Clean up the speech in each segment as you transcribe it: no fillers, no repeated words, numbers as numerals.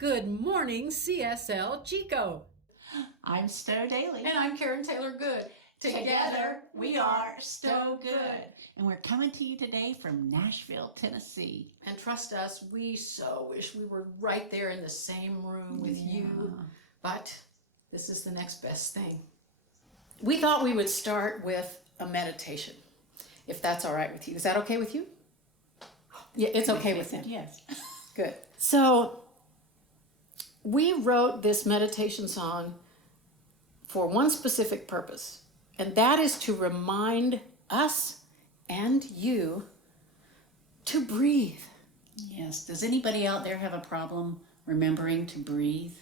Good morning, CSL Chico. I'm Stowe Daly. And I'm Karen Taylor Good. Together we are Stowe Good. And we're coming to you today from Nashville, Tennessee. And trust us, we so wish we were right there in the same room with you. But this is the next best thing. We thought we would start with a meditation, if that's all right with you. Is that okay with you? Yeah, it's okay with him. Yes. Good. So we wrote this meditation song for one specific purpose, and that is to remind us and you to breathe. Yes. Does anybody out there have a problem remembering to breathe?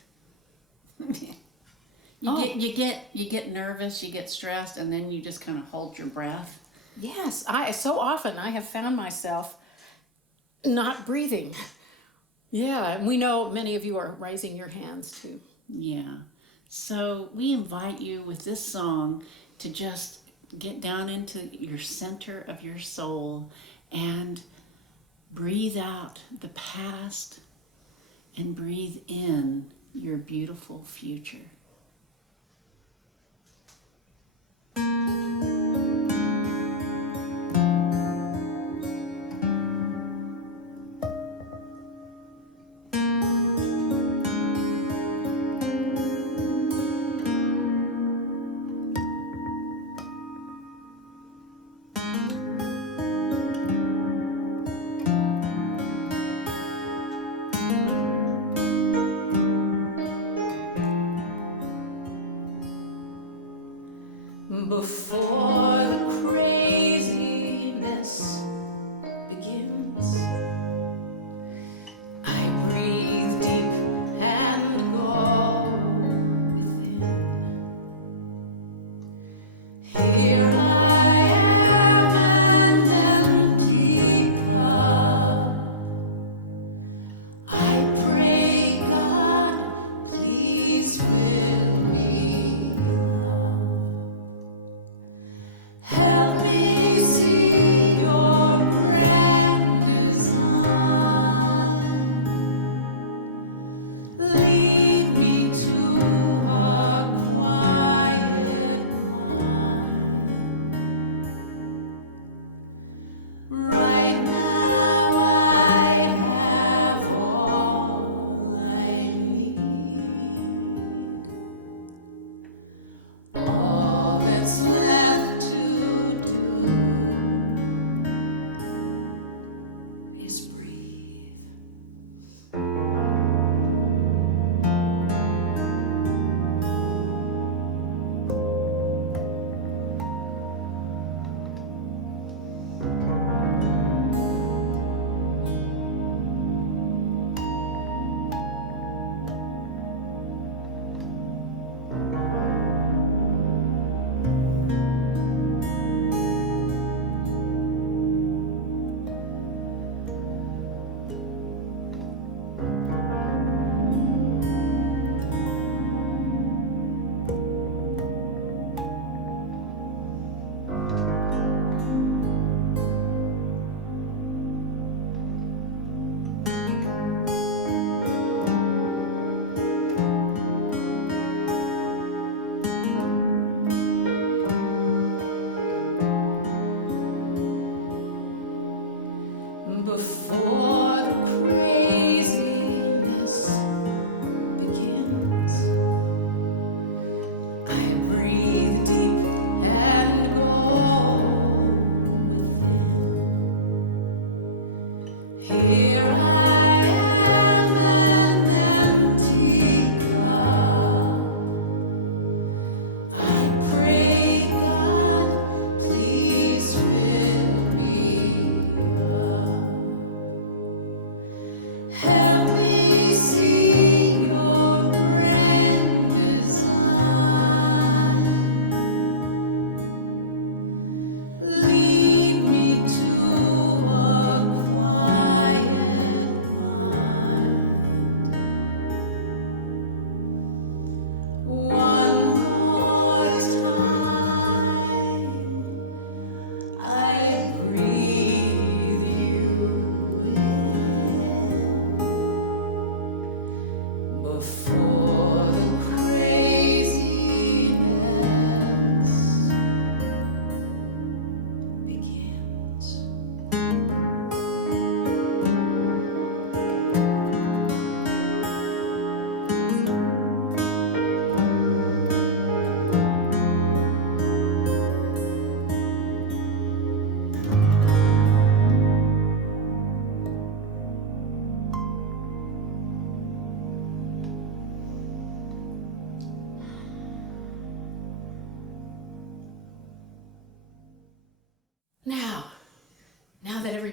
You get nervous, you get stressed, and then you just kind of hold your breath. Yes, so often I have found myself not breathing. Yeah, and we know many of you are raising your hands too. Yeah. So we invite you with this song to just get down into your center of your soul and breathe out the past and breathe in your beautiful future.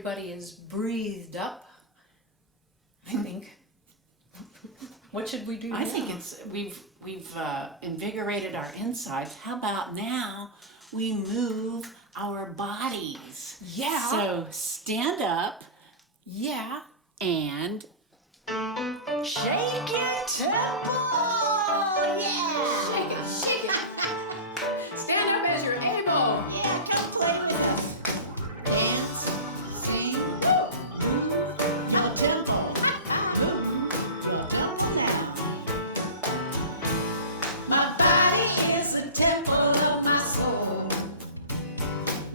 everybody is breathed up, I think. What should we do now? I think we've invigorated our insides. How about now we move our bodies? Yeah. So stand up Yeah. and shake your temple. Yeah. Shake it, shake it. Stand up as you're able. Yeah, come play with us. Dance, sing, move your temple. Move your temple now. My body is the temple of my soul.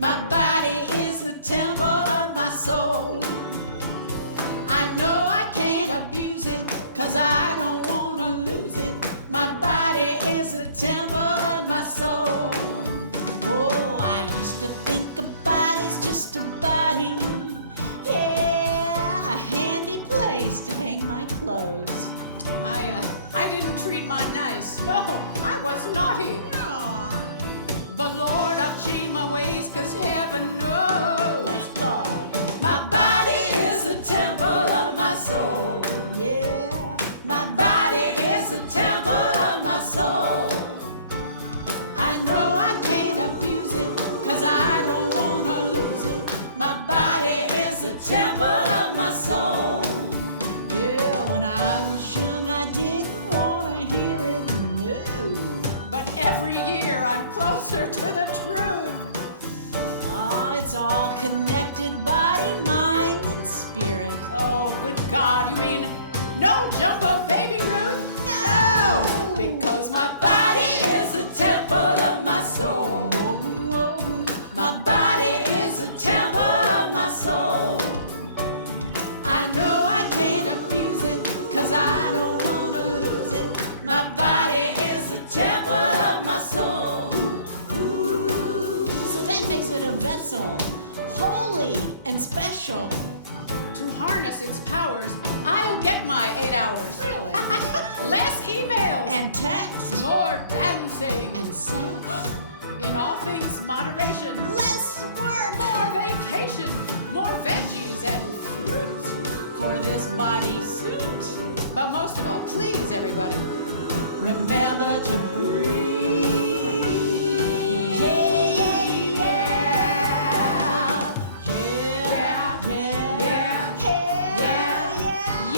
My body is the temple of my soul. I know I can't abuse it, 'cause I don't wanna lose it. My body is the temple of my soul. Oh, I used to think about it's just a body. Yeah, a handy place to hang my clothes. I didn't treat mine nice. No, I was naughty. But Lord, I've changed my ways, 'cause heaven knows. My body is the temple of my soul. My body is the temple of my soul. I know I can't confuse it, 'cause I don't wanna lose it. My body is the temple of my soul. Yeah, I'm sure I did for you. But every year I'm closer to the truth. Oh, it's all connected body, mind, and spirit. Oh, with God, I mean, no jump up, baby, no. Because my body is the temple of my soul. My body is the temple of my soul. I know I can't abuse it, 'cause I don't wanna lose it. My body is the temple of my soul. So that makes it a vessel, holy and special. To harness its powers, I'll get my 8 hours. Less email and text, more patenting and sleep. In all things, moderation. Less work, more vacation, more veggies and fruits for this body suit. But most of all, please, everybody, remember to breathe.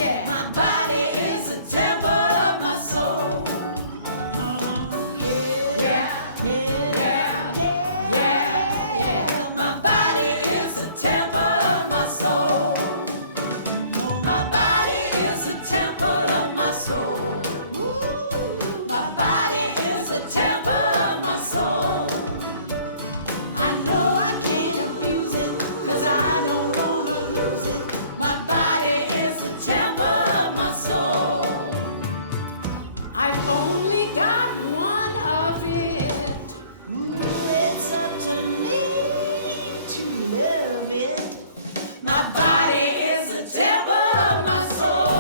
Yeah. My body is the temple of my soul. My body is the temple of my soul. My body is the temple of my soul. My body is the temple of my soul. I know I can't abuse it, 'cause I don't wanna lose it. My body is the temple of my soul. I've only got one of it. It's up to me to love it. My body is the temple of my soul.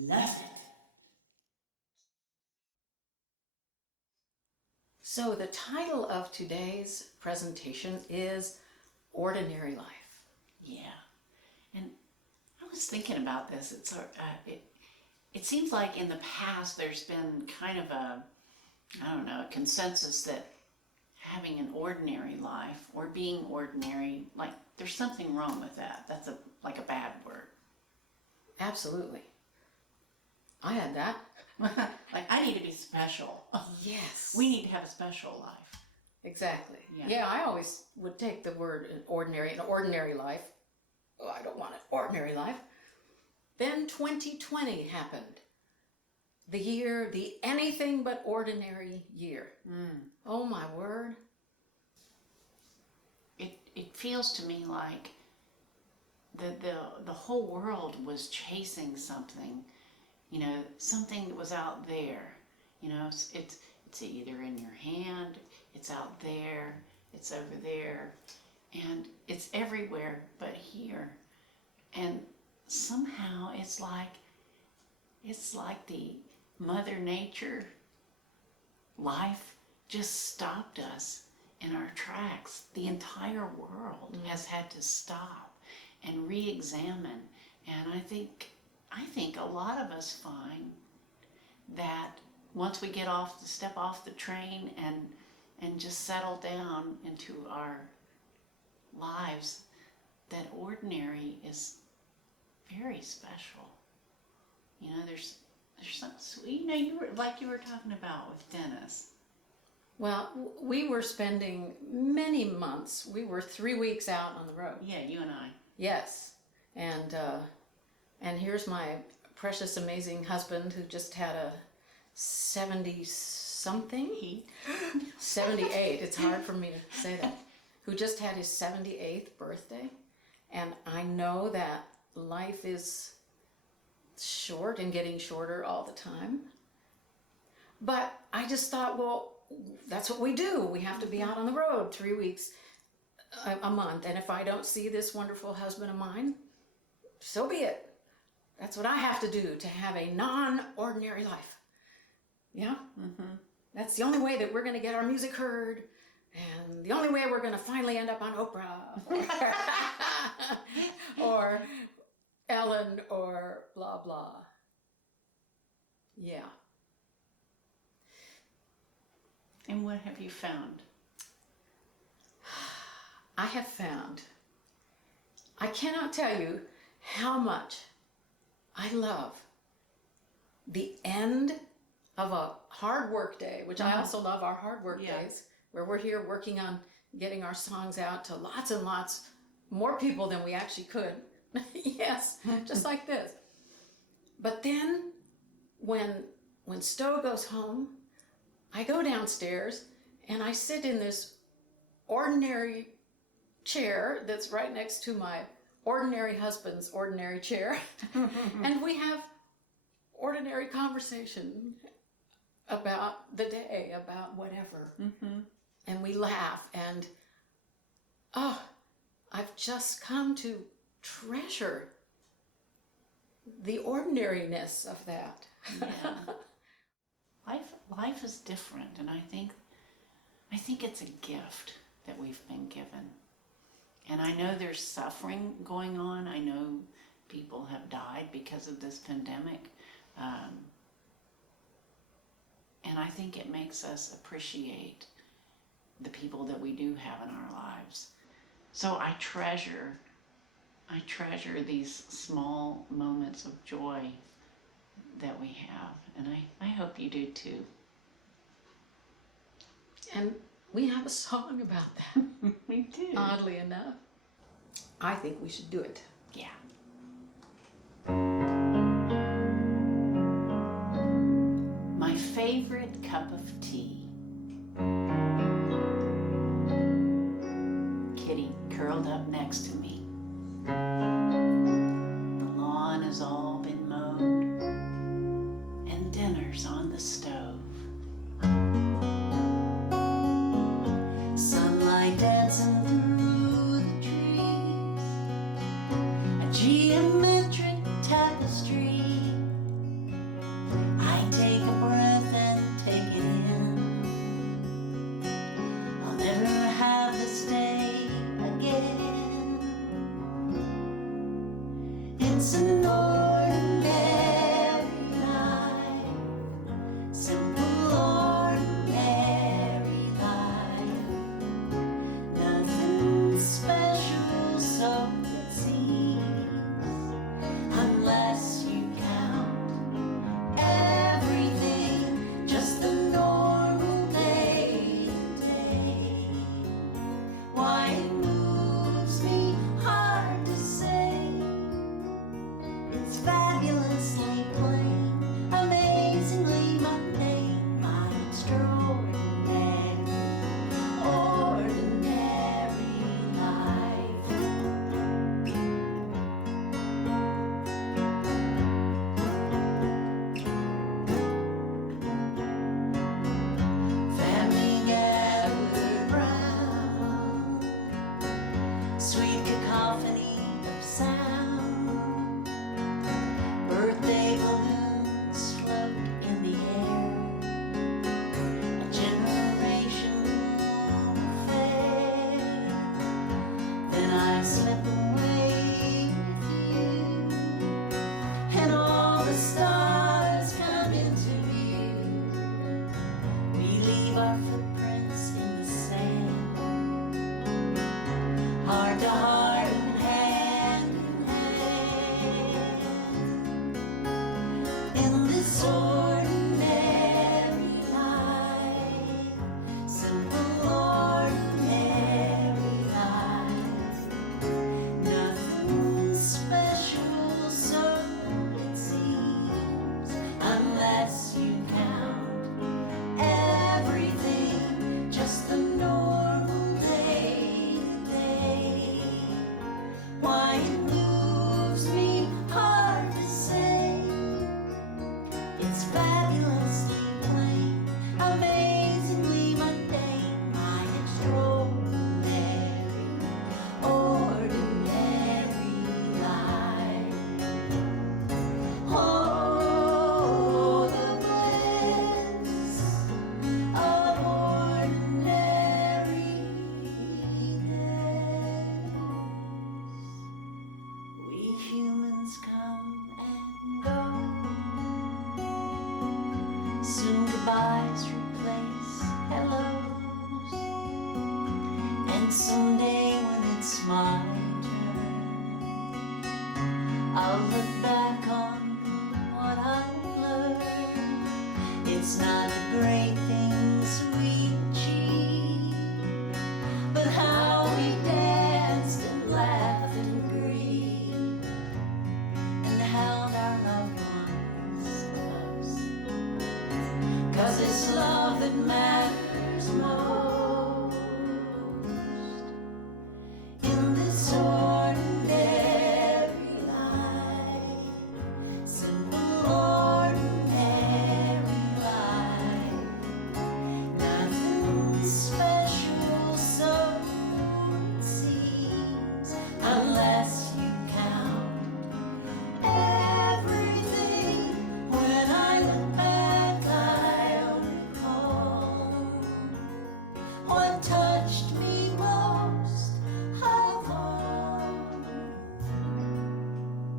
Love it. So the title of today's presentation is Ordinary Life. Yeah, and I was thinking about this. It seems like in the past there's been kind of a a consensus that having an ordinary life or being ordinary, like there's something wrong with that. That's like a bad word. Absolutely. I had that. Like I need to be special. Yes. We need to have a special life. Exactly. Yeah. Yeah, I always would take the word ordinary, an ordinary life. Oh, I don't want an ordinary life. Then 2020 happened. The anything but ordinary year. Oh my word. It feels to me like the whole world was chasing something, something that was out there. It's either in your hand, it's out there, it's over there, and it's everywhere but here. And somehow it's like the Mother Nature life just stopped us in our tracks. The entire world has had to stop and re-examine. And I think a lot of us find that once we step off the train and just settle down into our lives, that ordinary is very special. You know, there's something sweet. You know, you were talking about with Dennis. Well, we were spending many months. We were 3 weeks out on the road. Yeah, you and I. Yes, and here's my precious, amazing husband who just had a 70-something. 78. It's hard for me to say that. Who just had his 78th birthday, and I know that life is short and getting shorter all the time. But I just thought, well, that's what we do. We have to be out on the road 3 weeks a month, and if I don't see this wonderful husband of mine, so be it. That's what I have to do to have a non-ordinary life. Yeah? Mm-hmm. That's the only way that we're going to get our music heard, and the only way we're going to finally end up on Oprah or Ellen or blah, blah. Yeah. And what have you found? I have found, I cannot tell you how much I love the end of a hard work day, which I also love our hard work days, where we're here working on getting our songs out to lots and lots more people than we actually could. Yes, just like this. But then when Stowe goes home, I go downstairs and I sit in this ordinary chair that's right next to my ordinary husband's ordinary chair. And we have ordinary conversation about the day, about whatever. Mm-hmm. And we laugh, and I've just come to treasure the ordinariness of that. Yeah. Life is different, and I think it's a gift that we've been given. And I know there's suffering going on. I know people have died because of this pandemic. And I think it makes us appreciate the people that we do have in our lives. So I treasure these small moments of joy that we have. And I hope you do too. And we have a song about that. We do. Oddly enough. I think we should do it. Yeah. My favorite cup of tea. Kitty curled up next to me. The lawn has all been mowed, and dinner's on the stove. Sunlight dancing through the trees, a geometric tapestry. I take a breath and take it in. I'll never have this day again. It's an ordinary life, simple ordinary life. Nothing special, so it seems, unless you count everything, just the normal day to day. Why it moves me hard to say, And someday when it's my turn, I'll look back on what I've learned. It's not a great things we achieved, but how we danced and laughed and grieved, and held our loved ones close. 'Cause it's love that matters most in this ordinary life, simple ordinary life. Nothing special, so it seems, unless you count everything. When I look back, I'll recall what touched me most of all.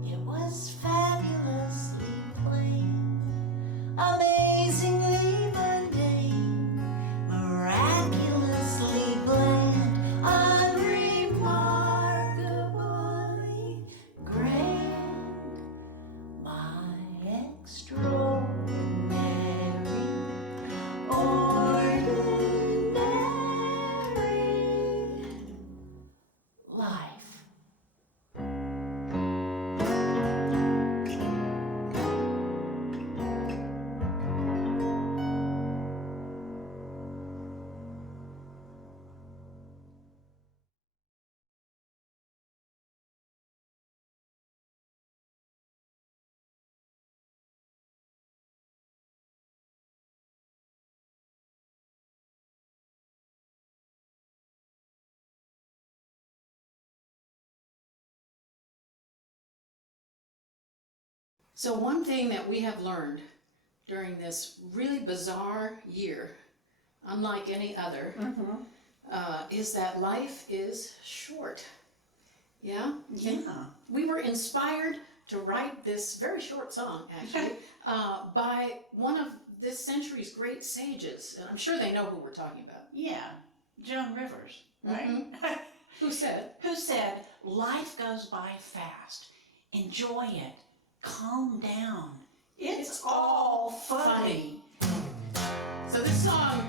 It was fabulously plain, amazingly mundane, miraculously bland, unremarkably grand. My extraordinary, ordinary life. So one thing that we have learned during this really bizarre year, unlike any other, is that life is short. Yeah? Yeah. We were inspired to write this very short song, actually, by one of this century's great sages. And I'm sure they know who we're talking about. Yeah. Joan Rivers, right? Who said, Who said, life goes by fast. Enjoy it. Calm down. It's all funny. So this song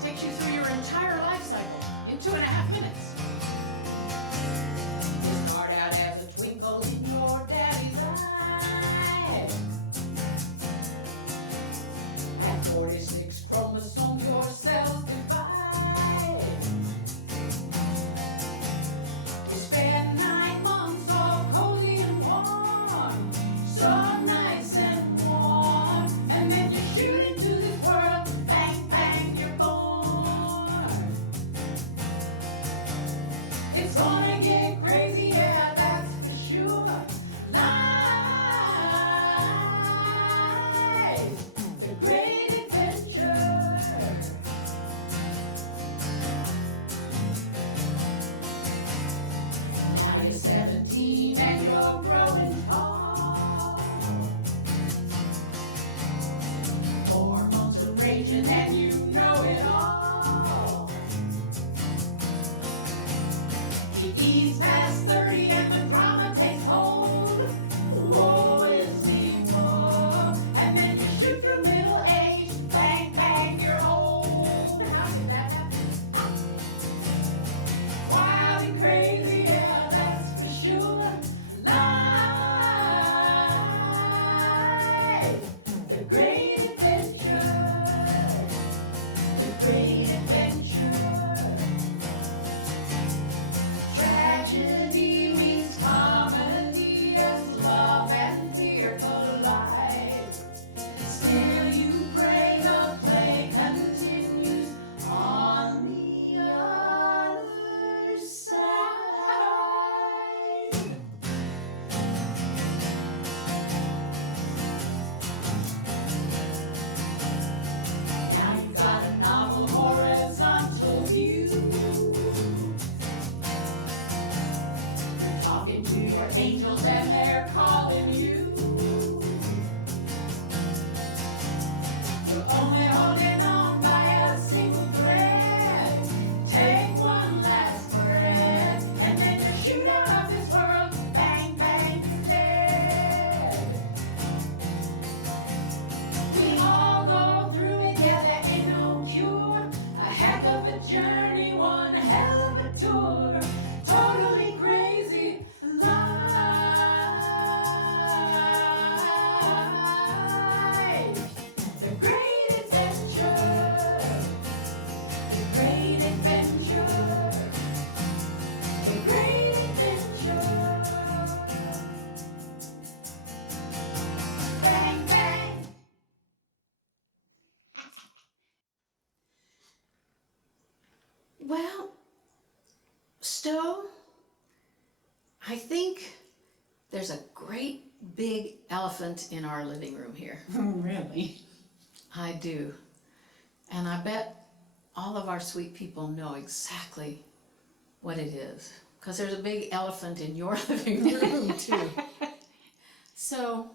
takes you through your entire life cycle in 2.5 minutes. You start out as a twinkle in your daddy's eye. At 46 chromosomes, your cells divide. You spend 9 months all cozy and warm, so nice and warm, and then you shoot into this world, bang, bang, you're born. It's gonna get crazy, yeah, that's for sure. Life, the great adventure. Now you're 17 and you're growing tall. Hormones are raging and you know it all. He eats past 30 and the drama takes hold. Woe is evil. And then you shoot through middle age, bang, bang, you're old. How did that happen? Wild and crazy, yeah, that's for sure. Life, the great adventure. The great adventure. Tragedy meets comedy as love and fear collide. Still you pray the play continues on the other side. Now you've got a novel horizontal view. You're talking to your angels and they're calling you. You're only holding on by a single thread. Take one last I think there's a great big elephant in our living room here. Really? I do. And I bet all of our sweet people know exactly what it is. Because there's a big elephant in your living room too. So,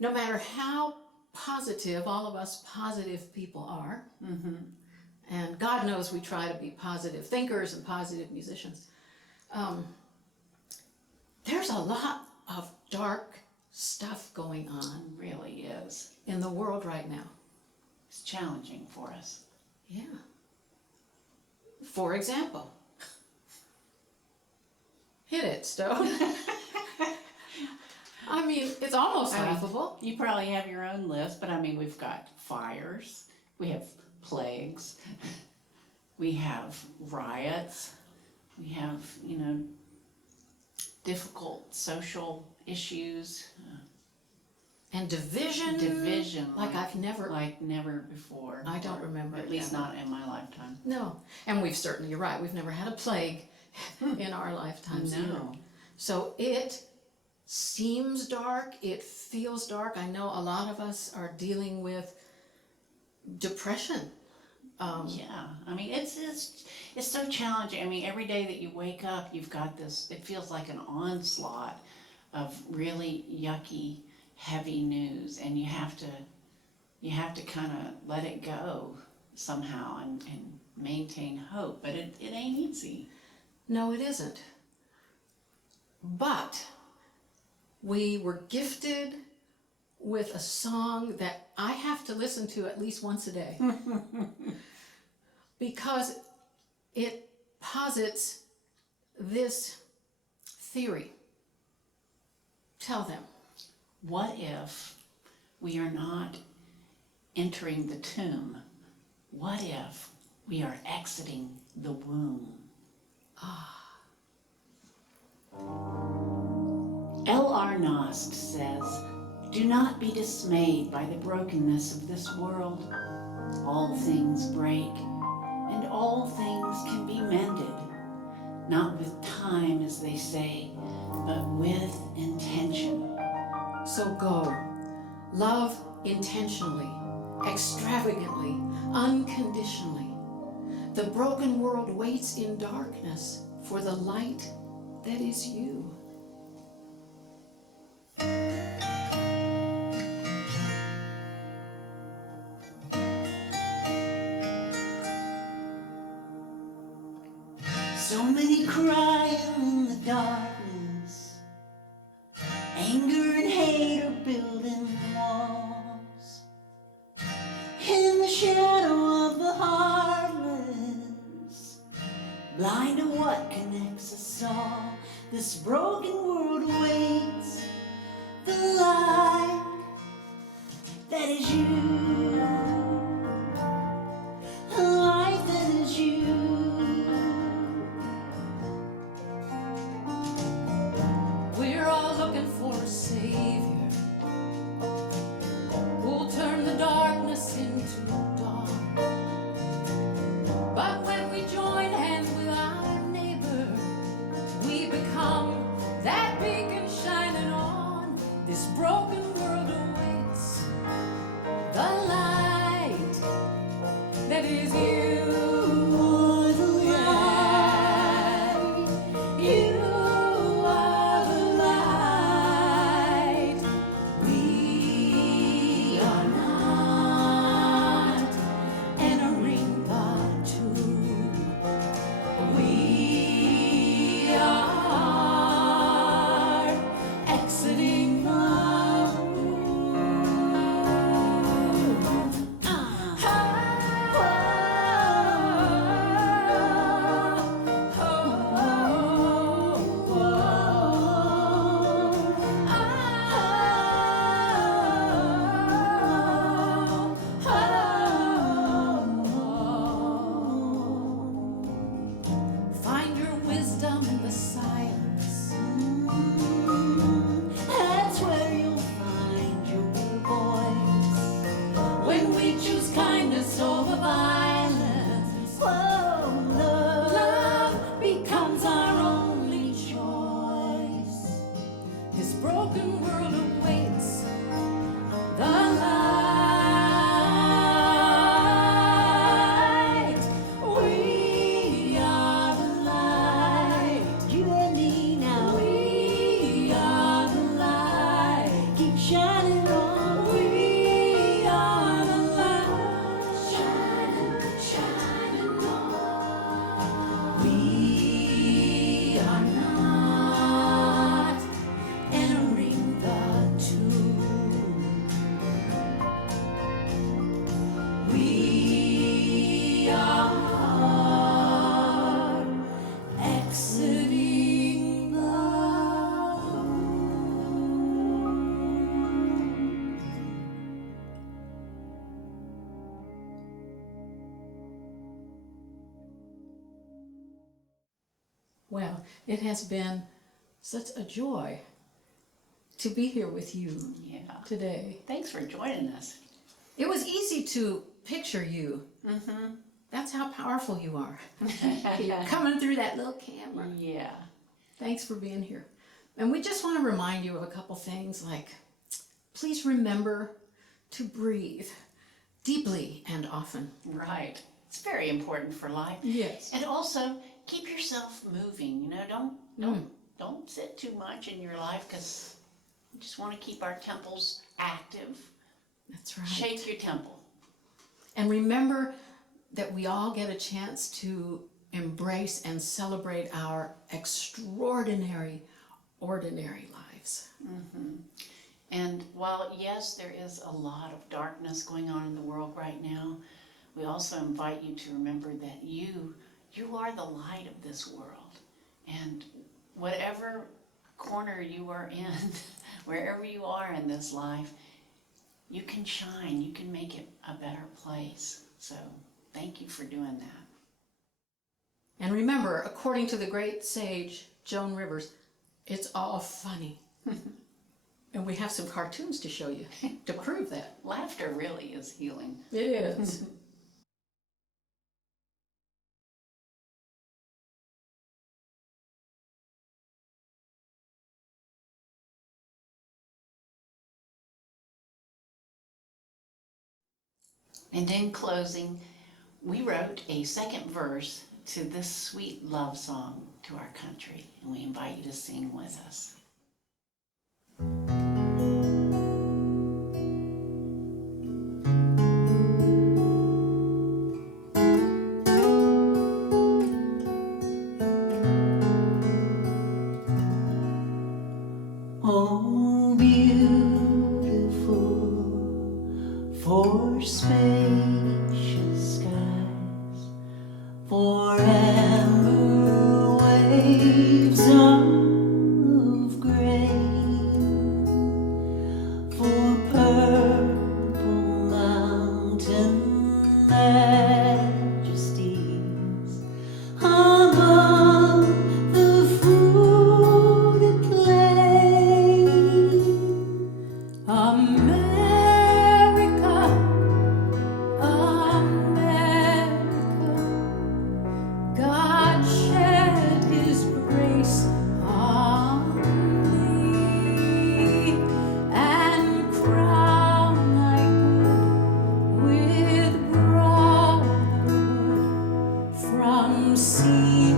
no matter how positive all of us positive people are, and God knows we try to be positive thinkers and positive musicians, there's a lot of dark stuff going on It really is. in the world right now. It's challenging for us. Yeah. For example, hit it, Stowe. I mean, it's almost laughable. You probably have your own list, but I mean, we've got fires, we have plagues, we have riots, we have, difficult social issues, And division. division Like I've never. like never before. I don't remember At it least ever. not in my lifetime. No. And we've certainly, you're right, we've never had a plague in our lifetimes either. No. So it seems dark, it feels dark. I know a lot of us are dealing with depression. Yeah, I mean, it's so challenging. I mean, every day that you wake up, you've got this, it feels like an onslaught of really yucky, heavy news, and you have to kind of let it go somehow and maintain hope, but it ain't easy. No, it isn't. But we were gifted with a song that I have to listen to at least once a day because it posits this theory. Tell them. What if we are not entering the tomb? What if we are exiting the womb? L.R. Nost says, "Do not be dismayed by the brokenness of this world. All things break, and all things can be mended, not with time, as they say, but with intention." So go. Love intentionally, extravagantly, unconditionally. The broken world waits in darkness for the light that is you. So many crying in the darkness. Anger and hate are building walls. In the shadow of the heartless, blind to what connects us all, this broken world awaits the light that is you. A light that is you. We're all looking for a savior who'll turn the darkness into dawn. But when we join hands with our neighbor, we become that beacon shining on. This broken world awaits the light Well, it has been such a joy to be here with you Yeah. today. Thanks for joining us. It was easy to picture you. Mm-hmm. That's how powerful you are. You're coming through that little camera. Yeah. Thanks for being here. And we just want to remind you of a couple things, like please remember to breathe deeply and often. Right. It's very important for life. Yes. And also keep yourself moving. You know, don't sit too much in your life, because we just want to keep our temples active. That's right. Shake your temple. And remember that we all get a chance to embrace and celebrate our extraordinary, ordinary lives. Mm-hmm. And while, yes, there is a lot of darkness going on in the world right now, we also invite you to remember that you are the light of this world. And whatever corner you are in, wherever you are in this life, you can shine, you can make it a better place. So thank you for doing that. And remember, according to the great sage Joan Rivers, it's all funny. And we have some cartoons to show you to prove that. Laughter really is healing. It is. And in closing, we wrote a second verse to this sweet love song to our country, and we invite you to sing with us. Oh, beautiful, for spacious skies, for amber waves of grain, for purple mountain majesties among the fruited plain. America, America, God shed His grace on thee, and crown thy good with brotherhood from sea